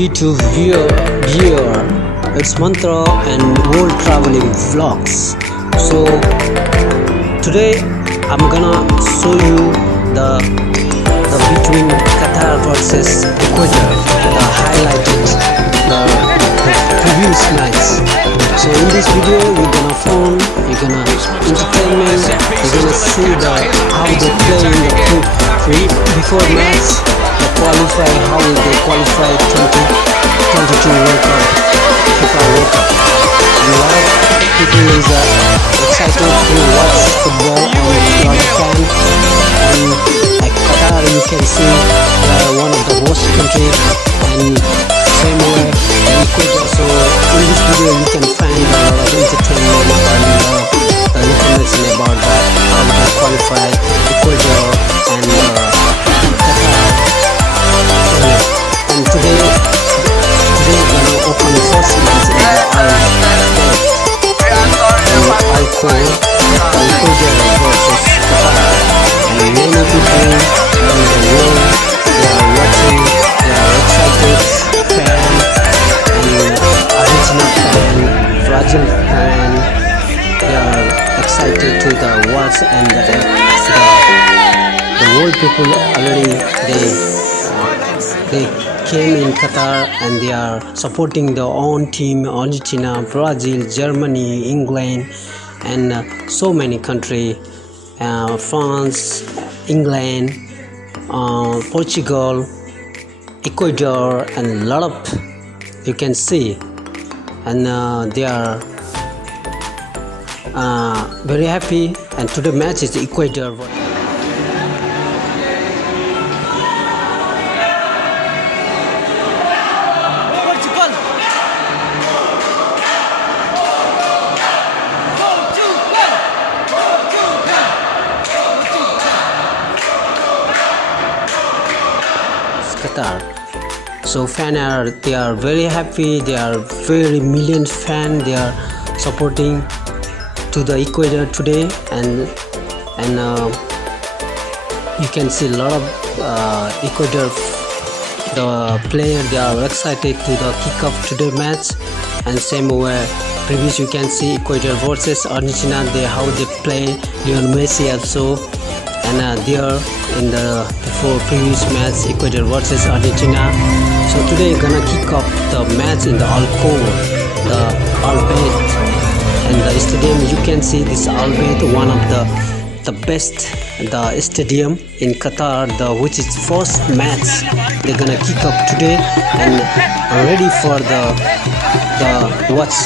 YouTube viewer, it's Mantra and world traveling vlogs. So today I'm gonna show you the between Qatar versus Ecuador, the highlighted the previous nights. So in this video you're gonna fun, you're gonna entertainment, you're gonna see how they play in the before match, the qualify, how they qualify 2022 World Cup, FIFA World Cup. And a lot of people is excited to watch football and a lot of fans. And like Qatar, you can see they are one of the host country, and same way Ecuador. So in this video you can find a lot of entertainment and information about that, how they qualify Ecuador and Qatar. And today we're gonna open first match in the Ecuador versus Qatar. And many people around the world, they are watching, they are excited, fan, and Argentina fan, Brazil fan, they are excited to the watch, and the world people already they came in Qatar and they are supporting their own team, Argentina, Brazil, Germany, England, and so many countries, France, England, Portugal, Ecuador, and a lot of you can see, and they are very happy. And today match is Ecuador. Qatar. So they are very happy, they are very million fan, they are supporting to the Ecuador today, and you can see a lot of Ecuador the player, they are excited to the kick off today match. And same way previous you can see Ecuador versus Argentina, how they play Lionel Messi also, and there in the before previous match Ecuador versus Argentina. So today gonna kick off the match in the the Bayat, and the stadium you can see this Bayat, one of the best stadium in Qatar, which is first match they're gonna kick off today, and ready for the watch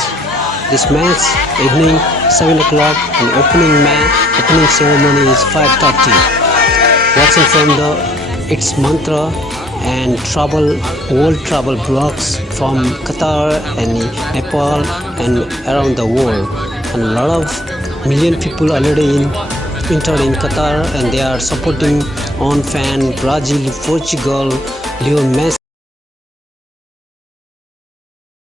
this match evening 7 o'clock, and opening ceremony is 5:30. Watching from it's Mantra and world travel blogs from Qatar and Nepal and around the world, and a lot of million people already entered in Qatar, and they are supporting on fan Brazil, Portugal, Lionel Messi.